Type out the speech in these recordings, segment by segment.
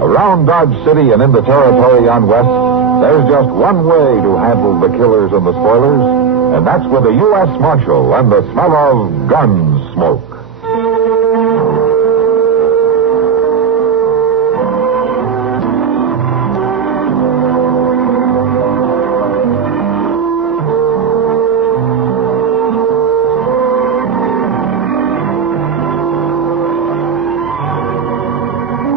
Around Dodge City and in the territory on West, there's just one way to handle the killers and the spoilers, and that's with a U.S. Marshal and the smell of Gunsmoke.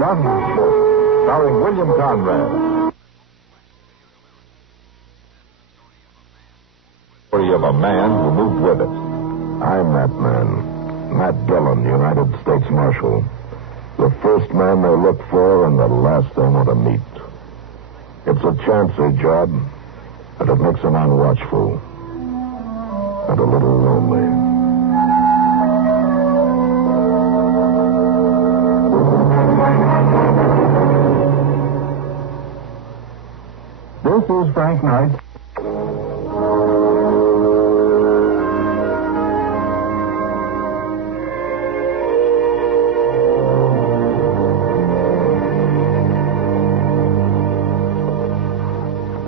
Gunsmoke, starring William Conrad. Story of a man who moved with it. I'm that man. Matt Dillon, United States Marshal. The first man they look for and the last they want to meet. It's a chancy job, and it makes a man watchful and a little lonely. This is Frank Knight.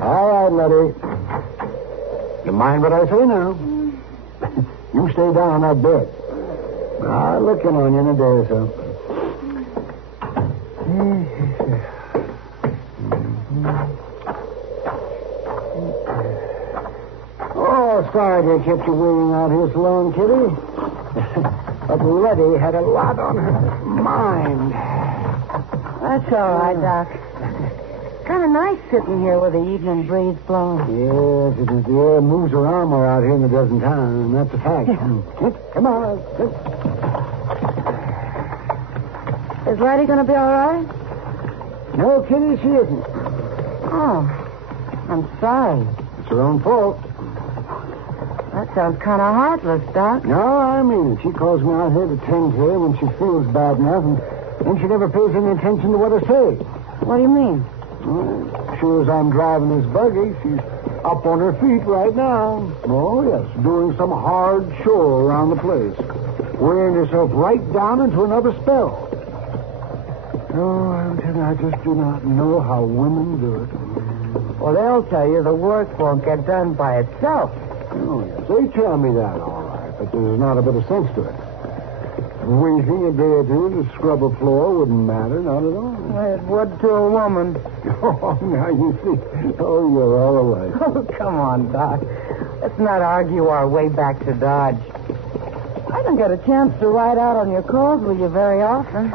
All right, Letty. You mind what I say now? You stay down on that bed. I'll look in on you in a day or so. Oh, sorry to keep you waiting out here so long, Kitty. But Letty had a lot on her mind. That's all right, Doc. Kind of nice sitting here with the evening breeze blowing. Yes, it is. The air moves around more out here than it does in town, and that's a fact. Come on. Is Letty going to be all right? No, Kitty, she isn't. Oh, I'm sorry. It's her own fault. That sounds kind of heartless, Doc. No, I mean it. She calls me out here to tend to her when she feels bad enough, and then she never pays any attention to what I say. What do you mean? Well, sure as I'm driving this buggy, she's up on her feet right now. Oh, yes, doing some hard chore around the place. Wearing herself right down into another spell. Oh, I'm telling you, I just do not know how women do it. Well, they'll tell you the work won't get done by itself. Oh, yes, they tell me that, all right, but there's not a bit of sense to it. Waiting a day or two to scrub a floor wouldn't matter, not at all. It would to a woman. Oh, now you see. Oh, you're all alike. Oh, come on, Doc. Let's not argue our way back to Dodge. I don't get a chance to ride out on your calls with you very often.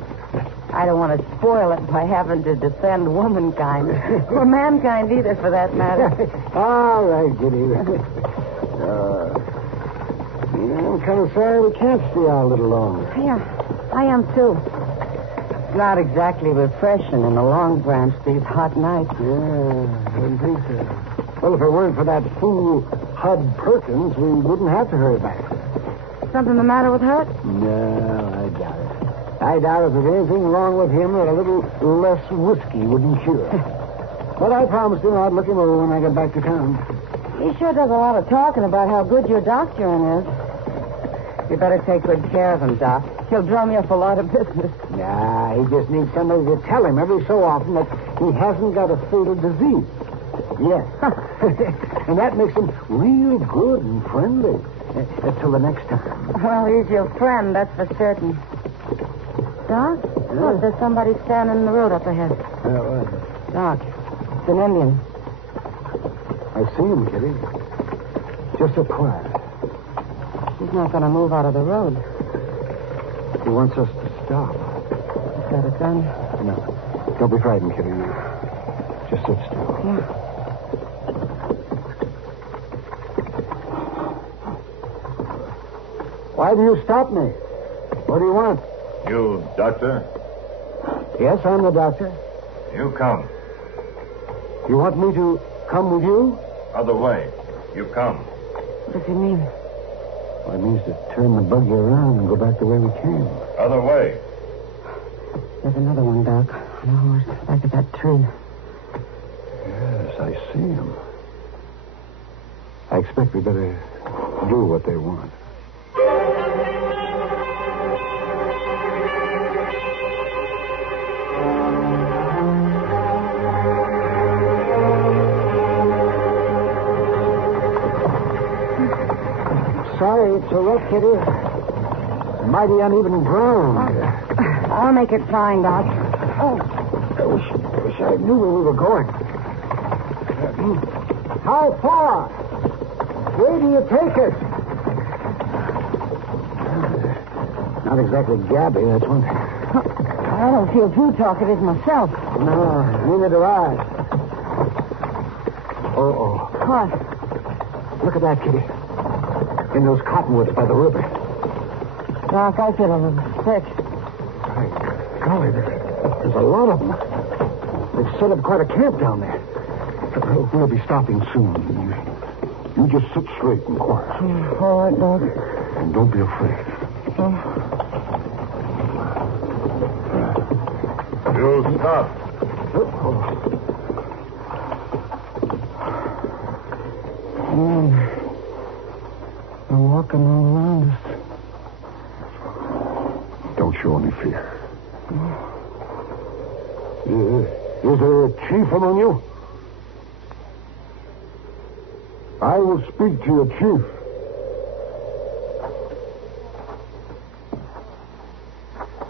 I don't want to spoil it by having to defend womankind. Or mankind either, for that matter. All right, Kitty. I'm kind of sorry we can't stay out a little longer. Yeah, I am, too. It's not exactly refreshing in the Long Branch these hot nights. Yeah, I didn't think so. Well, if it weren't for that fool Hud Perkins, we wouldn't have to hurry back. Something the matter with Hurt? No, I doubt it. I doubt if there's anything wrong with him that a little less whiskey wouldn't cure. But I promised him I'd look him over when I get back to town. He sure does a lot of talking about how good your doctoring is. You better take good care of him, Doc. He'll drum you up a lot of business. Nah, he just needs somebody to tell him every so often that he hasn't got a fatal disease. Yes. And that makes him real good and friendly. Till the next time. Well, he's your friend, that's for certain. Doc? Look, there's somebody standing in the road up ahead. What? Doc, it's an Indian. I see him, Kitty. Just so quiet. He's not going to move out of the road. He wants us to stop. Is that a gun? No. Don't be frightened, Kitty. Just sit still. Yeah. Why do you stop me? What do you want? You, doctor? Yes, I'm the doctor. You come. You want me to come with you? Other way. You come. What does he mean? Well, it means to turn the buggy around and go back the way we came. Other way. There's another one, Doc, on a horse, back at that tree. Yes, I see him. I expect we better do what they want. Sorry, it's a wreck, Kitty. Mighty uneven ground. I'll make it fine, Doc. Oh, I wish I knew where we were going. How far? Where do you take us? Not exactly gabby, that's one thing. I don't feel too talkative myself. No, neither do I. Oh. What? Look at that, Kitty. In those cottonwoods by the river. Doc, I feel a little sick. Golly, there's a lot of them. They've set up quite a camp down there. We'll be stopping soon. You just sit straight and quiet. All right, Doc. And don't be afraid. You stop. They're walking all around us. Don't show any fear. Is there a chief among you? I will speak to your chief.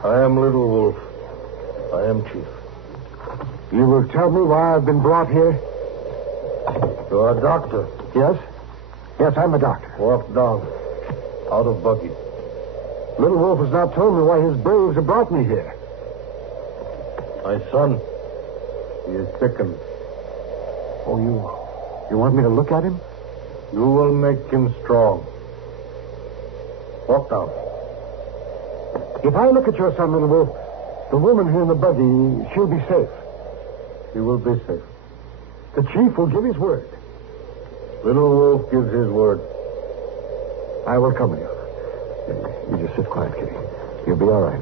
I am Little Wolf. I am chief. You will tell me why I've been brought here? You are a doctor. Yes? Yes, I'm a doctor. Walk down. Out of buggy. Little Wolf has not told me why his braves have brought me here. My son. He is sickened. Oh, you want me to look at him? You will make him strong. Walk down. If I look at your son, Little Wolf, the woman here in the buggy, she'll be safe. He will be safe. The chief will give his word. Little Wolf gives his word. I will come with you. You just sit quiet, Kitty. You'll be all right.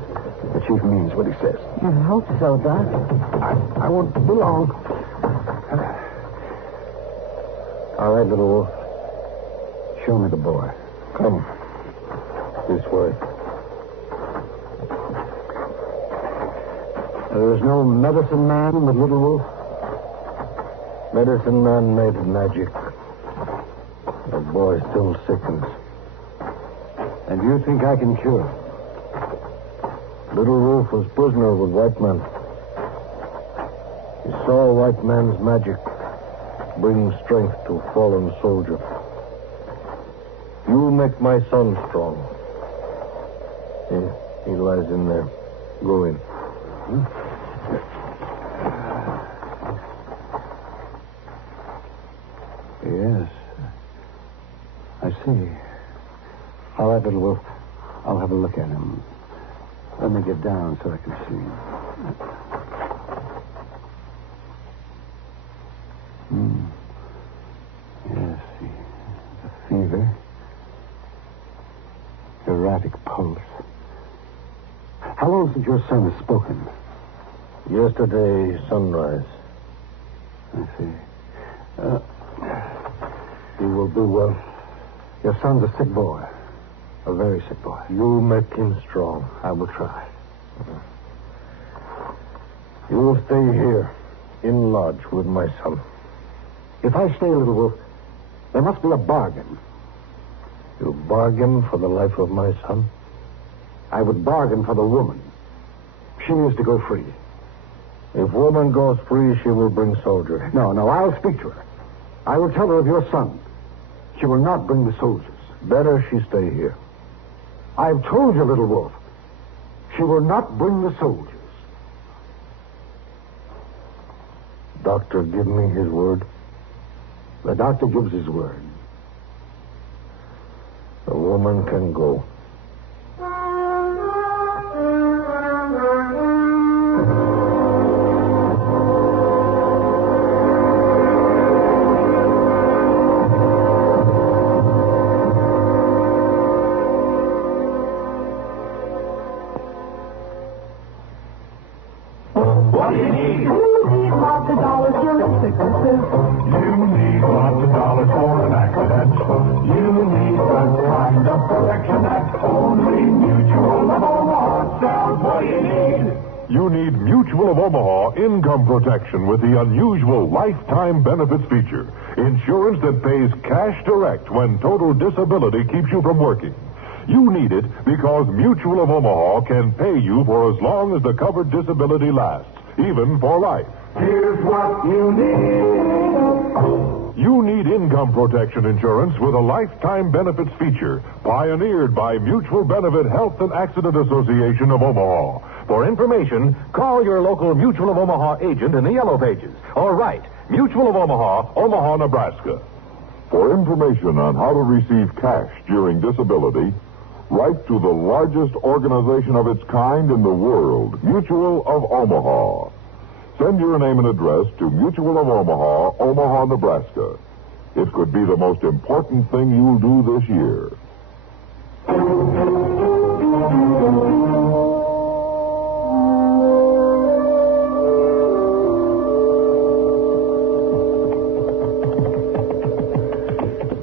The chief means what he says. I hope so, Doc. I won't be long. All right, Little Wolf. Show me the boy. Come. This way. There is no medicine man with Little Wolf? Medicine man made magic. The boy still sickens. And you think I can cure? Little Wolf was prisoner with white man. He saw white man's magic bring strength to fallen soldier. You make my son strong. He lies in there. Go in. Yes. I see. All right, Little Wolf. I'll have a look at him. Let me get down so I can see him. Yes, the fever. Erratic pulse. How long since your son has spoken? Yesterday, sunrise. I see. He will do well. Your son's a sick boy. A very sick boy. You make him strong. I will try. You will stay here, in lodge, with my son. If I stay, Little Wolf, there must be a bargain. You bargain for the life of my son? I would bargain for the woman. She is to go free. If woman goes free, she will bring soldier. No, I'll speak to her. I will tell her of your son. She will not bring the soldiers. Better she stay here. I've told you, Little Wolf. She will not bring the soldiers. Doctor, give me his word. The doctor gives his word. The woman can go. What do you need? You need lots of dollars during sicknesses. You need lots of dollars for an accident. income protection with the unusual lifetime benefits feature. Insurance that pays cash direct when total disability keeps you from working. You need it because Mutual of Omaha can pay you for as long as the covered disability lasts, even for life. Here's what you need. You need income protection insurance with a lifetime benefits feature, pioneered by Mutual Benefit Health and Accident Association of Omaha. For information, call your local Mutual of Omaha agent in the Yellow Pages, or write Mutual of Omaha, Omaha, Nebraska. For information on how to receive cash during disability, write to the largest organization of its kind in the world, Mutual of Omaha. Send your name and address to Mutual of Omaha, Omaha, Nebraska. It could be the most important thing you'll do this year.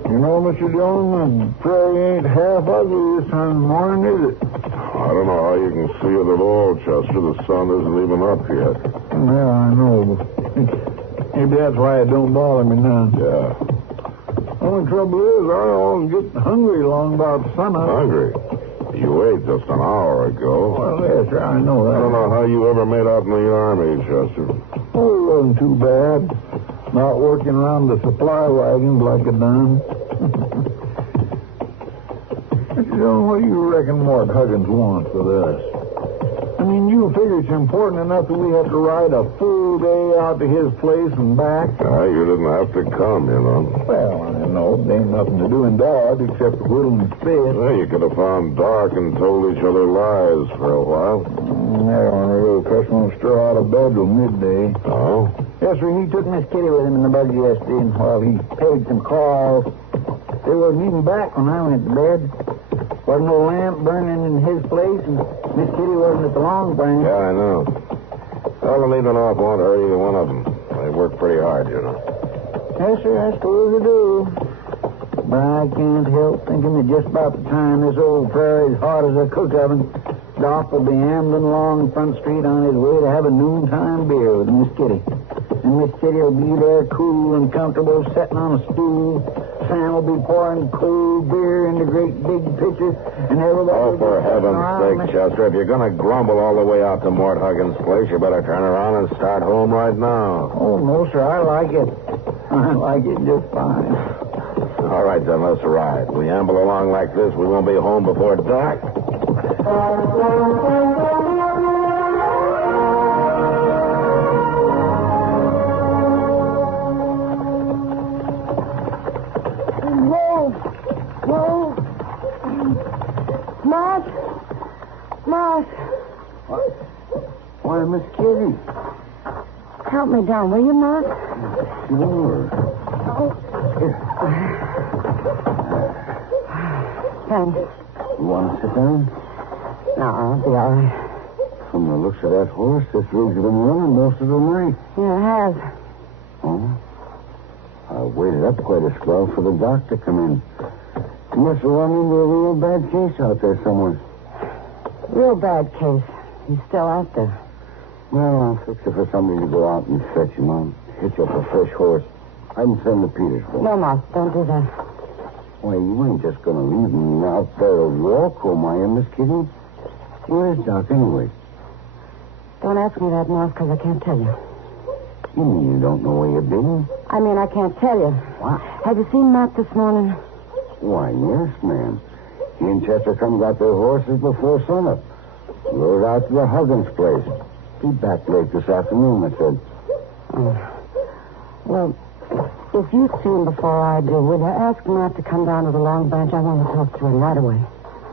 You know, Mr. Dillon, the prairie ain't half ugly this time of the morning, is it? I don't know how you can see it at all, Chester. The sun isn't even up yet. Yeah, I know. Maybe that's why it don't bother me now. Yeah. Only trouble is, I always get hungry long about sunup. Hungry? You ate just an hour ago. Well, yes, sir, I know that. I don't know how you ever made out in the Army, Chester. Oh, it wasn't too bad. Not working around the supply wagons like I done. You know, what do you reckon Mort Huggins wants with us? I mean, you figure it's important enough that we have to ride a full day out to his place and back? You didn't have to come, you know. Well, I know. There ain't nothing to do in Dodge except whittle and spit. Well, you could have found dark and told each other lies for a while. That Ornery Cuss won't stir out of bed till midday. Oh? Yes, sir, he took Miss Kitty with him in the buggy yesterday, and while he paid some calls, they wasn't even back when I went to bed. Wasn't no lamp burning in his place, and Miss Kitty wasn't at the Long Branch. Yeah, I know. Well, the leaving off won't hurt either one of them. They work pretty hard, you know. Yes, sir, I suppose they do. But I can't help thinking that just about the time this old prairie's hot as a cook oven, Doc will be ambling along Front Street on his way to have a noontime beer with Miss Kitty. And Miss Kitty will be there cool and comfortable, sitting on a stool. Sam will be pouring cold beer into great big pitchers, and everybody... Oh, for heaven's sake, Chester, if you're going to grumble all the way out to Mort Huggins' place, you better turn around and start home right now. Oh, no, sir, I like it. I like it just fine. All right, then, let's ride. We amble along like this, we won't be home before dark. Mark. Why, Miss Kitty. Help me down, will you, Mark? Sure. Thanks. You want to sit down? No, I'll be all right. From the looks of that horse, this rig's been running most of the night. Yeah, it has. Oh? I waited up quite a spell for the doc to come in. You must have run into a real bad case out there somewhere. Real bad case. He's still out there. Well, I'll fix it for somebody to go out and fetch him. I'll hitch up a fresh horse. I can send to Petersburg. No, Mark, don't do that. Why, you ain't just going to leave me out there to walk home, are you, Miss Kitty? Where's Doc, anyway? Don't ask me that, Mark, because I can't tell you. You mean you don't know where you've been? I mean, I can't tell you. What? Have you seen Matt this morning? Why, yes, ma'am. He and Chester come got their horses before sunup. Rode out to the Huggins place. Be back late this afternoon, I said. Oh. Well, if you see him before I do, will you ask Matt to come down to the Long Branch? I want to talk to him right away.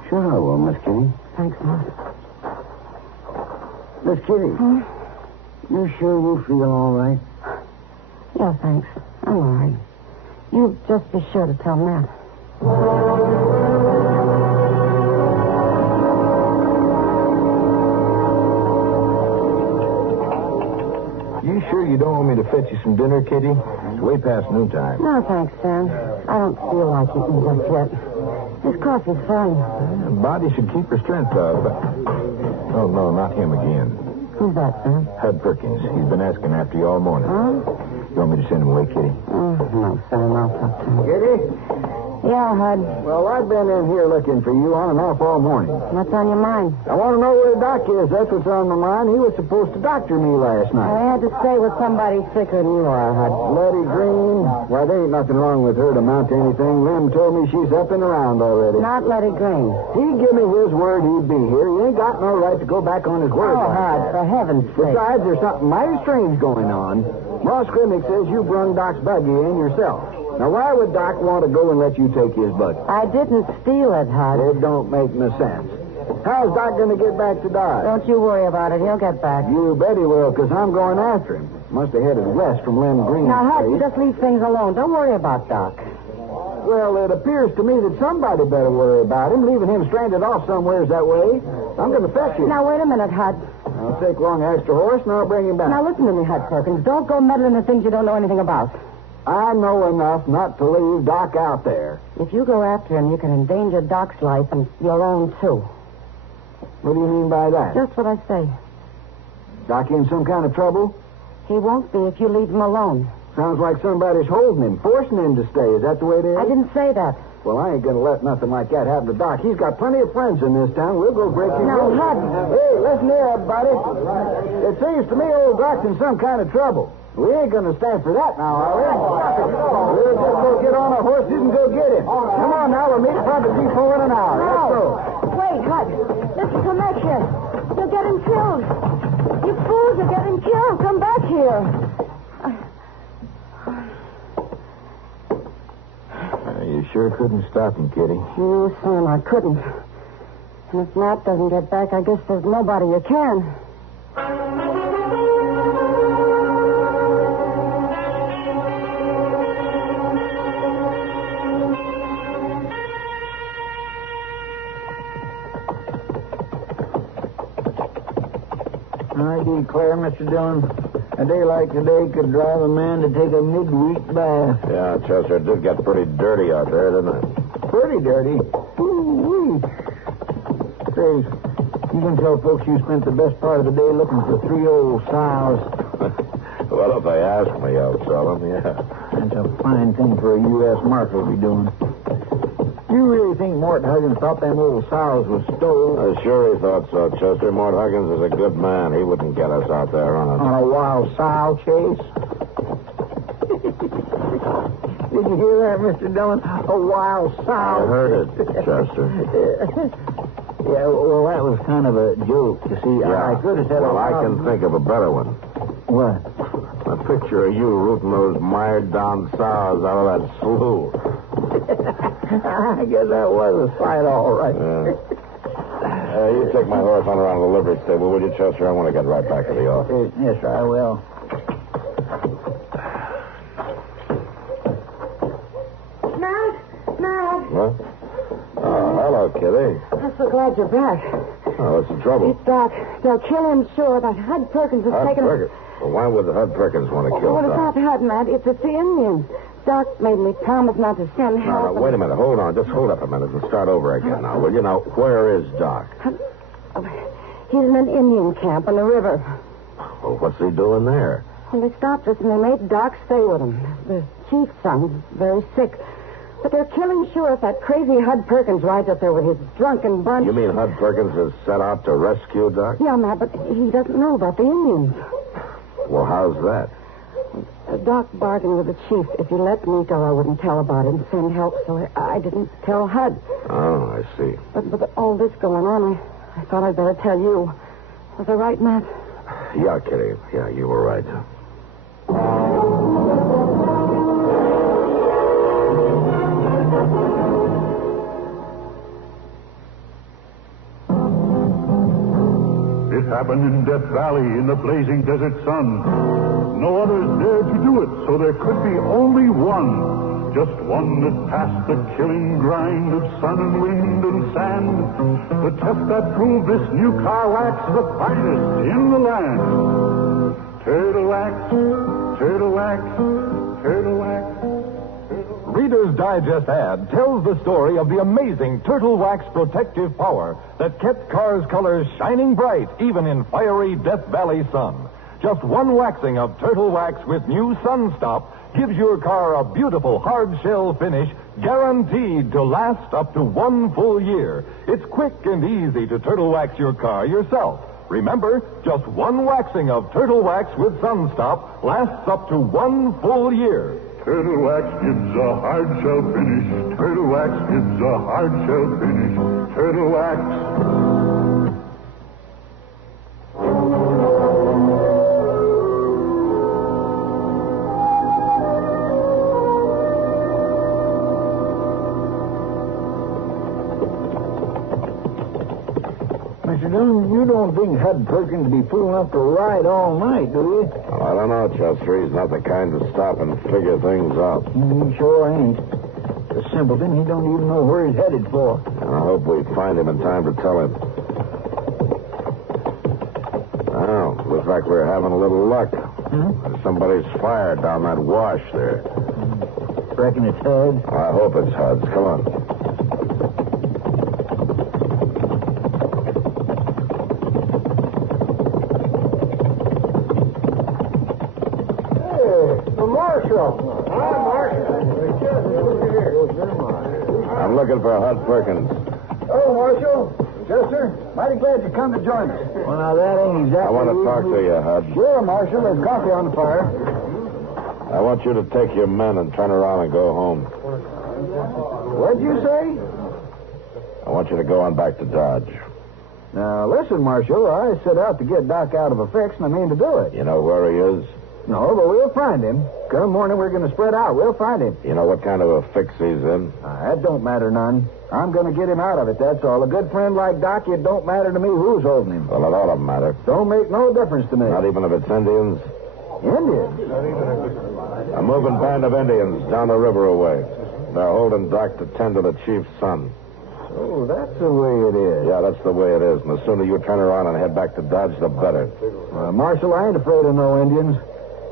Sure I will, Miss Kitty. Thanks, Mark. Miss Kitty. Huh? You sure you feel all right? Yeah, thanks. I'm all right. You just be sure to tell Matt. You sure you don't want me to fetch you some dinner, Kitty? It's way past noontime. No, thanks, Sam. I don't feel like eating just yet. This coffee's fine. The body should keep her strength up. Oh, no, not him again. Who's that, sir? Hud Perkins. He's been asking after you all morning. Huh? You want me to send him away, Kitty? No, sir, I'll talk to him. Kitty? Yeah, Hud. Well, I've been in here looking for you on and off all morning. What's on your mind? I want to know where Doc is. That's what's on my mind. He was supposed to doctor me last night. I had to stay with somebody sicker than you are, Hud. Letty Green? Why, there ain't nothing wrong with her to amount to anything. Lem told me she's up and around already. Not Letty Green. He give me his word he'd be here. He ain't got no right to go back on his word. Oh, like Hud, that. for heaven's sake. Besides, there's something mighty strange going on. Moss Grimmick says you brung Doc's buggy in yourself. Now, why would Doc want to go and let you take his buggy? I didn't steal it, Hud. It don't make no sense. How's Doc going to get back to Dodge? Don't you worry about it. He'll get back. You bet he will, because I'm going after him. Must have headed west from Lem Green's Now, Hud, you place. just leave things alone. Don't worry about Doc. Well, it appears to me that somebody better worry about him, leaving him stranded off somewheres that way. I'm going to fetch him. Now, wait a minute, Hud. I'll take along an extra horse, and I'll bring him back. Now, listen to me, Hud Perkins. Don't go meddling in things you don't know anything about. I know enough not to leave Doc out there. If you go after him, you can endanger Doc's life and your own, too. What do you mean by that? Just what I say. Doc in some kind of trouble? He won't be if you leave him alone. Sounds like somebody's holding him, forcing him to stay. Is that the way it is? I didn't say that. Well, I ain't going to let nothing like that happen to Doc. He's got plenty of friends in this town. We'll go break him. Now, Hud. Hey, listen here, everybody. It seems to me old Doc's in some kind of trouble. We ain't going to stand for that now, are we? We'll just go get on our horses and go get him. Come on now, we'll meet in front of the depot in an hour. Let's go. Wait, Hud. Listen to Mac here. You'll get him killed. You fools, you'll get him killed. Come back here. You sure couldn't stop him, Kitty. You, son, I couldn't. And if Matt doesn't get back, I guess there's nobody you can. I declare, Mr. Dillon, a day like today could drive a man to take a midweek bath. Yeah, Chester, it did get pretty dirty out there, didn't it? Pretty dirty. Ooh-wee. Say, you can tell folks you spent the best part of the day looking for 3 old sows. Well, if they ask me, I'll sell them, yeah. That's a fine thing for a U.S. Marshal to be doing. You really think Mort Huggins thought them old sows was stole? Sure he thought so, Chester. Mort Huggins is a good man. He wouldn't get us out there on On a wild sow chase? Did you hear that, Mr. Dillon? A wild sow. I heard it, Chester. Yeah, well, that was kind of a joke. You see, Yeah. I could have said well, a I wild... can think of a better one. What? A picture of you rooting those mired down sows out of that slough. I guess that was a sight, all right. You take my horse on around to the livery stable, will you, Chester? I want to get right back to the office. Yes, sir, I will. Matt. What? Oh, hello, Kitty. I'm so glad you're back. Oh, what's the trouble? It's Doc. They'll kill him, sure. That Hud Perkins has Hud taken Perkins. Well, why would Hud Perkins want to kill Well, it's Doc? not Hud, Matt. It's the Indians. Doc made me promise not to send help. No, wait a minute. Hold on. Just hold up a minute and start over again now, will you? Now, where is Doc? He's in an Indian camp on the river. Well, what's he doing there? Well, they stopped us and they made Doc stay with them. The chief's son's very sick. But they're killing sure if that crazy Hud Perkins rides up there with his drunken bunch. You mean Hud Perkins is set out to rescue Doc? Yeah, Matt, but he doesn't know about the Indians. Well, how's that? Doc bargained with the chief. If he let me go, I wouldn't tell about it and send help, so I didn't tell Hud. Oh, I see. But with all this going on, I thought I'd better tell you. Was I right, Matt? Yeah, Kitty. Yeah, you were right. It happened in Death Valley in the blazing desert sun. No others dared to do it, so there could be only one. Just one that passed the killing grind of sun and wind and sand. The test that proved this new car wax the finest in the land. Turtle wax, turtle wax, turtle wax. Reader's Digest ad tells the story of the amazing Turtle Wax protective power that kept cars' colors shining bright even in fiery Death Valley sun. Just one waxing of Turtle Wax with new Sunstop gives your car a beautiful hard shell finish guaranteed to last up to 1 full year. It's quick and easy to Turtle Wax your car yourself. Remember, just one waxing of Turtle Wax with Sunstop lasts up to 1 full year. Turtle Wax gives a hard shell finish. Turtle Wax gives a hard shell finish. Turtle Wax. Mr. Dillon, you don't think Hud Perkins would be fool enough to ride all night, do you? Well, I don't know, Chester. He's not the kind to stop and figure things out. He sure ain't. The simpleton, he don't even know where he's headed for. I hope we find him in time to tell him. Well, looks like we're having a little luck. Somebody's fire down that wash there. Reckon it's Hud? I hope it's Hud's. Come on. I'm looking for Hud Perkins. Oh, Marshal. Chester, mighty glad you come to join us. Well, now, that ain't exactly... I want to talk to you, Hud. Sure, Marshal. There's coffee on the fire. I want you to take your men and turn around and go home. What'd you say? I want you to go on back to Dodge. Now, listen, Marshal. I set out to get Doc out of a fix, and I mean to do it. You know where he is? No, but we'll find him. Come morning, we're going to spread out. We'll find him. You know what kind of a fix he's in? That don't matter none. I'm going to get him out of it, that's all. A good friend like Doc, it don't matter to me who's holding him. Well, it ought to matter. Don't make no difference to me. Not even if it's Indians? Indians? A moving band of Indians down the river away. They're holding Doc to tend to the chief's son. Oh, that's the way it is. Yeah, that's the way it is. And the sooner you turn around and head back to Dodge, the better. Marshal, I ain't afraid of no Indians.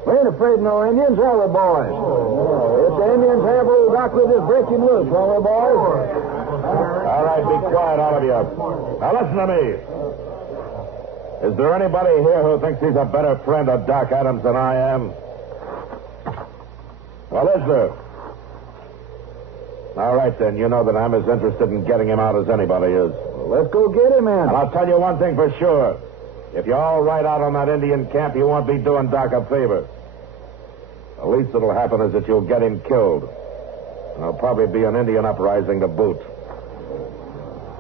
We ain't afraid of no Indians, are we, boys? If the Indians have old Doc, we'll just break him loose, won't we, boys? All right, be quiet, all of you. Now, listen to me. Is there anybody here who thinks he's a better friend of Doc Adams than I am? Well, is there? All right, then. You know that I'm as interested in getting him out as anybody is. Well, let's go get him, man. And I'll tell you one thing for sure. If you all ride out on that Indian camp, you won't be doing Doc a favor. The least that'll happen is that you'll get him killed. And there'll probably be an Indian uprising to boot.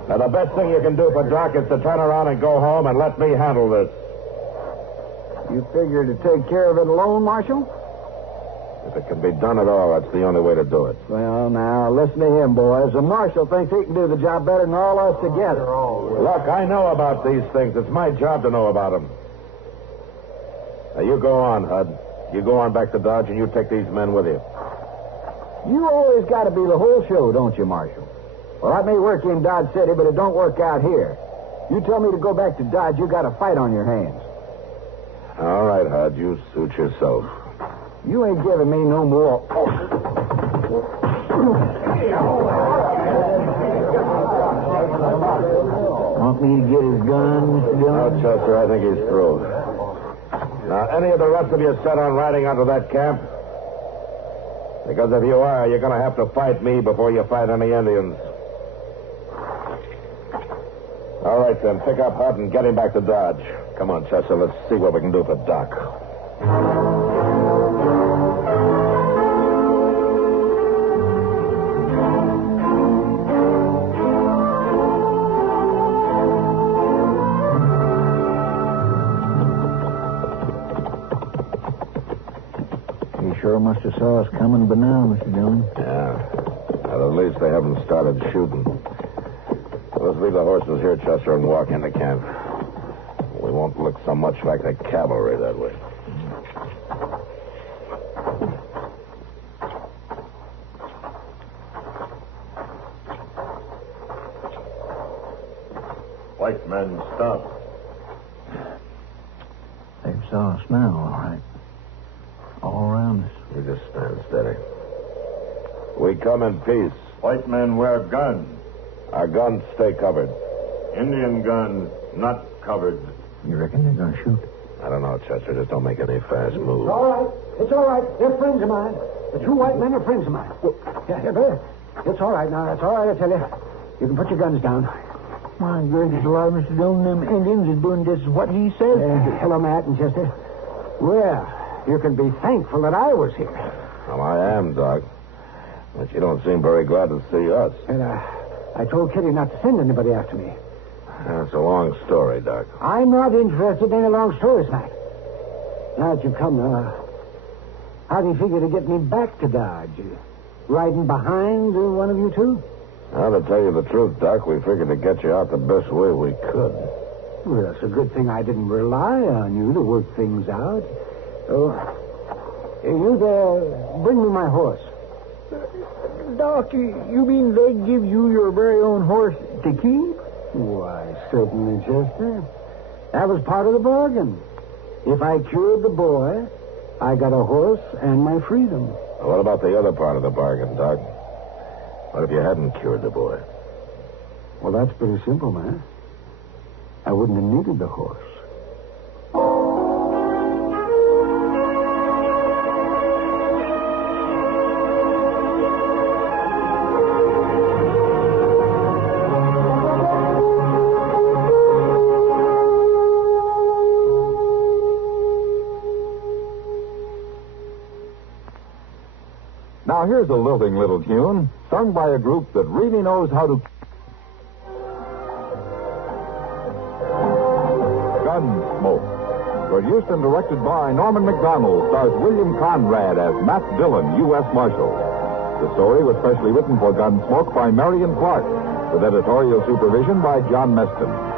Now, the best thing you can do for Doc is to turn around and go home and let me handle this. You figure to take care of it alone, Marshal? If it can be done at all, that's the only way to do it. Well, now, listen to him, boys. The Marshal thinks he can do the job better than all us together. Look, I know about these things. It's my job to know about them. Now, you go on, Hud. You go on back to Dodge, and you take these men with you. You always got to be the whole show, don't you, Marshal? Well, that may work in Dodge City, but it don't work out here. You tell me to go back to Dodge, you got a fight on your hands. All right, Hud. You suit yourself. You ain't giving me no more. Want me to get his gun, Mr. Dillon? No, Chester, I think he's through. Now, any of the rest of you set on riding onto that camp? Because if you are, you're going to have to fight me before you fight any Indians. All right, then. Pick up Hud and get him back to Dodge. Come on, Chester. Let's see what we can do for Doc. Sure must have saw us coming by now, Mr. Dillon. Yeah. Well, at least they haven't started shooting. Let's leave the horses here, Chester, and walk into camp. We won't look so much like the cavalry that way. White men, stop. They saw us now, all right. All around us. You just stand steady. We come in peace. White men wear guns. Our guns stay covered. Indian guns not covered. You reckon they're going to shoot? I don't know, Chester. Just don't make any fast moves. All right. It's all right. They're friends of mine. The two white men are friends of mine. Yeah, Bert. It's all right now. It's all right, I tell you. You can put your guns down. My gracious alive, Mr. Dillon, them Indians is doing just what he says. Hello, Matt and Chester. Well, you can be thankful that I was here. Well, I am, Doc. But you don't seem very glad to see us. And I told Kitty not to send anybody after me. That's a long story, Doc. I'm not interested in any long stories, Matt. Now that you've come, how do you figure to get me back to Dodge? Riding behind one of you two? Now, to tell you the truth, Doc, we figured to get you out the best way we could. Well, it's a good thing I didn't rely on you to work things out. Oh, you there, bring me my horse. Doc, you mean they give you your very own horse to keep? Why, certainly, Chester. That was part of the bargain. If I cured the boy, I got a horse and my freedom. Well, what about the other part of the bargain, Doc? What if you hadn't cured the boy? Well, that's pretty simple, man. I wouldn't have needed the horse. Now, here's a lilting little tune sung by a group that really knows how to... Gunsmoke. Produced and directed by Norman Macdonnell, stars William Conrad as Matt Dillon, U.S. Marshal. The story was specially written for Gunsmoke by Marion Clark, with editorial supervision by John Meston.